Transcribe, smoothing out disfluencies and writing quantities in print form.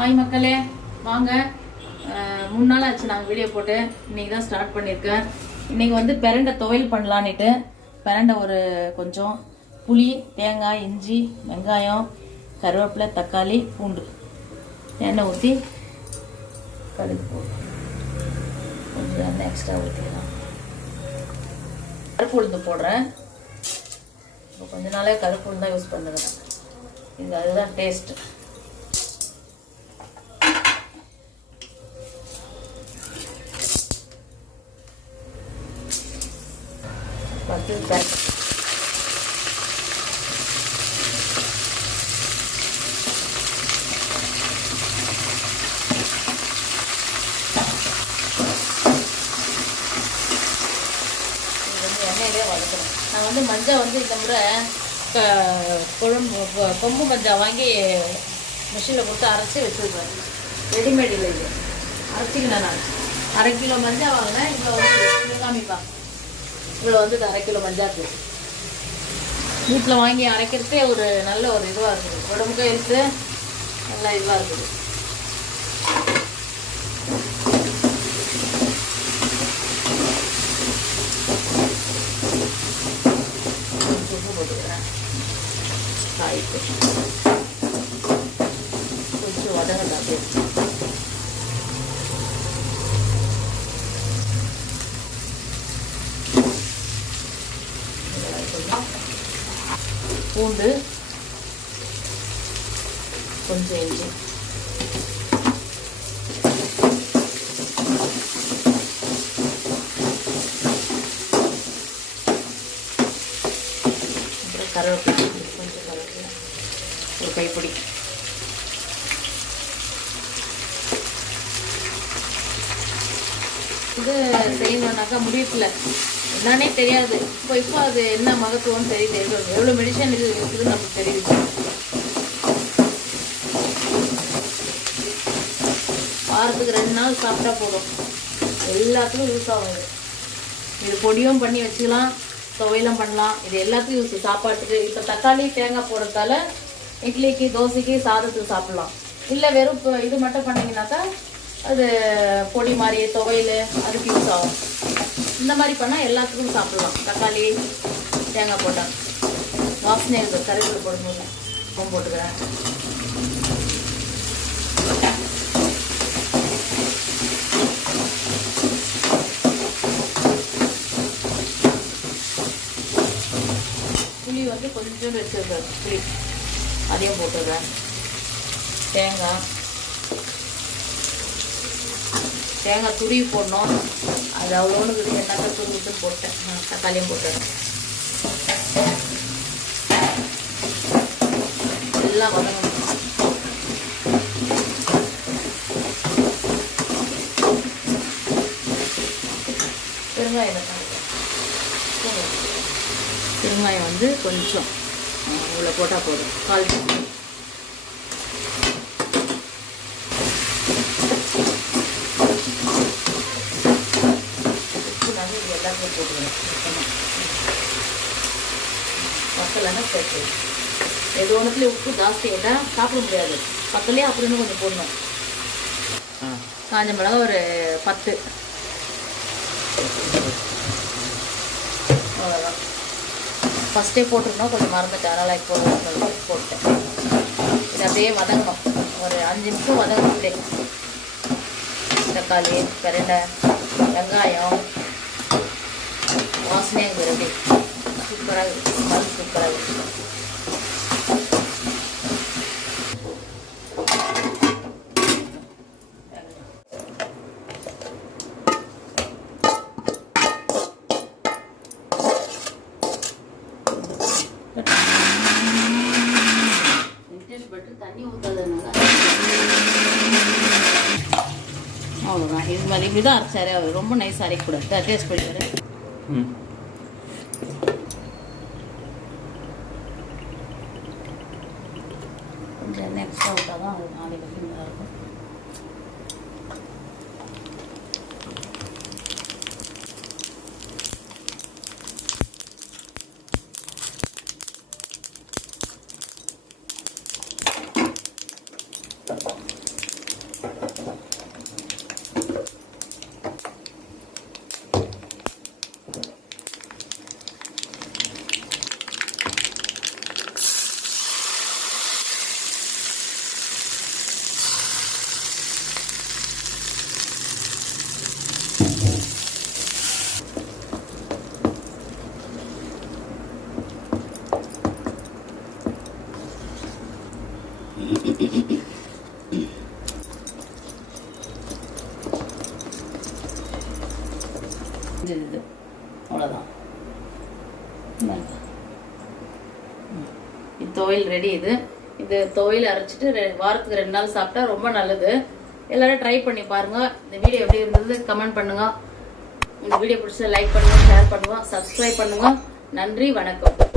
Hi மக்களே, வாங்க. 3 நாள் ஆச்சு நாங்கள் வீடியோ போட்டு. இன்றைக்கி தான் ஸ்டார்ட் பண்ணியிருக்கேன். இன்றைக்கி வந்து பிரண்டை துவையல் பண்ணலான்னுட்டு பிரண்டை ஒரு கொஞ்சம் புளி, தேங்காய், இஞ்சி, வெங்காயம், கருவேப்பிலை, தக்காளி, பூண்டு எண்ணெய் ஊற்றி கடுகு போடுறோம். கொஞ்சம் எண்ணெய் எக்ஸ்ட்ரா ஊற்றிக்கலாம். கருப்பு உளுந்து போடுறேன். இப்போ கொஞ்ச நாளே கருப்பு உளுந்து தான் யூஸ் பண்ணுறேன். இது அதுதான் டேஸ்ட்டு. பத்து பேக் எண்ணெயிலே வதக்கணும். நான் வந்து மஞ்சள் வந்து இந்த முறை கொம்பு மஞ்சள் வாங்கி மிஷினில் கொடுத்து அரைச்சி வச்சுருக்கேன். ரெடிமேட் இல்லை, இது அரைச்சிக்கினேன். நான் 1/2 கிலோ மஞ்சள் வாங்கினேன். இவ்வளோ வந்து காமிப்பா, இவ்வளோ வந்து 1/2 கிலோ மஞ்சாக்கு வீட்டில் வாங்கி அரைக்கிறதே ஒரு நல்ல ஒரு இதுவாக இருக்குது. உடம்புக்கு எடுத்து நல்லா இதுவாக இருக்குது. உப்பு போட்டுக்கிறேன். காய்க்கு கொஞ்சம் வதங்கலாம். அப்படியே பூண்டு, கொஞ்சம் இஞ்சி, அப்புறம் கருவேப்பிலை, கொஞ்சம் கருவேப்பிலை, ஒரு கைப்பிடி. இது செய்யணுன்னாக்கா முடியல, என்னன்னே தெரியாது. இப்போ அது என்ன மகத்துவம்னு தெரியுது. எவ்வளோ மெடிசன் இது இருக்குதுன்னு நமக்கு தெரியுது. வாரத்துக்கு 2 நாள் சாப்பிட்டா போதும், எல்லாத்துக்கும் யூஸ் ஆகும். இது பொடியும் பண்ணி வச்சுக்கலாம், துவையலும் பண்ணலாம். இது எல்லாத்துக்கும் யூஸ். சாப்பாட்டுக்கு இப்போ தக்காளி தேங்காய் போடுறதால இட்லிக்கு, தோசைக்கு, சாதத்துக்கு சாப்பிட்லாம். இல்லை வெறும் இது மட்டும் பண்ணிங்கனாக்கா அது பொடி மாதிரி துவையல் அதுக்கு யூஸ் ஆகும். இந்த மாதிரி பண்ணால் எல்லாத்துக்கும் சாப்பிட்லாம். தக்காளி தேங்காய் போட்டால் வாசனை இருக்குது. கருவேப்பிலை போடும்போது உப்பு போட்டுக்கிறேன். புளி வந்து கொஞ்சம் வச்சுருக்கேன். புளி அதையும் போட்டுக்கிறேன். தேங்காய் துருவி போடணும். அது அவ்வளோன்னு இருக்குது. என்னக்கா துருவிட்டு போட்டேன். தக்காளியும் போட்டேன். எல்லாம் வதங்கணும். பெருங்காயம் வந்து கொஞ்சம் இவ்வளோ போட்டால் போதும். 1/4 டீஸ்பூன். எல்லாத்தையும் போட்டுக்கணும். மசாலானா சேர்த்து எது ஒன்றுத்துலேயே உப்பு ஜாஸ்தி ஆகிட்டால் சாப்பிட முடியாது. பக்கத்துலேயே அப்படின்னு கொஞ்சம் போடணும். காஞ்ச மிளகா ஒரு 10. அவ்வளோதான். ஃபஸ்ட்டே போட்டுருந்தோம், கொஞ்சம் மறந்துட்டேன். அதனால் இப்போ போட்டேன். இது அப்படியே வதங்கணும். ஒரு 5 நிமிஷம் வதங்கணும். அப்படியே தக்காளி, பிரண்டை, வெங்காயம் வாசனையாக இருக்குது. சூப்பராக இருக்குது. ஸ்மெல் சூப்பராக இருக்குது. தண்ணி ஊற்றாதனால அவ்வளோதான். இது மாதிரி இப்படி தான் அரைச்சாரு. அவர் ரொம்ப நைஸ் அரைக்கக்கூடாது. டேஸ்ட் பண்ணிடுவார். கொஞ்சம் எண்ணெய் எக்ஸ்ட்ரா விட்டால் தான் அது நாளைக்கு நல்லா இருக்கும். இது அவ்வளோதான். இது துவையல் ரெடி. இது துவையல் அரைச்சிட்டு வாரத்துக்கு 2 நாள் சாப்பிட்டா ரொம்ப நல்லது. எல்லாரும் ட்ரை பண்ணி பாருங்க. இந்த வீடியோ எப்படி இருந்தது கமெண்ட் பண்ணுங்க. இந்த வீடியோ பிடிச்சா லைக் பண்ணுங்க, ஷேர் பண்ணுங்க, சப்ஸ்கிரைப் பண்ணுங்க. நன்றி, வணக்கம்.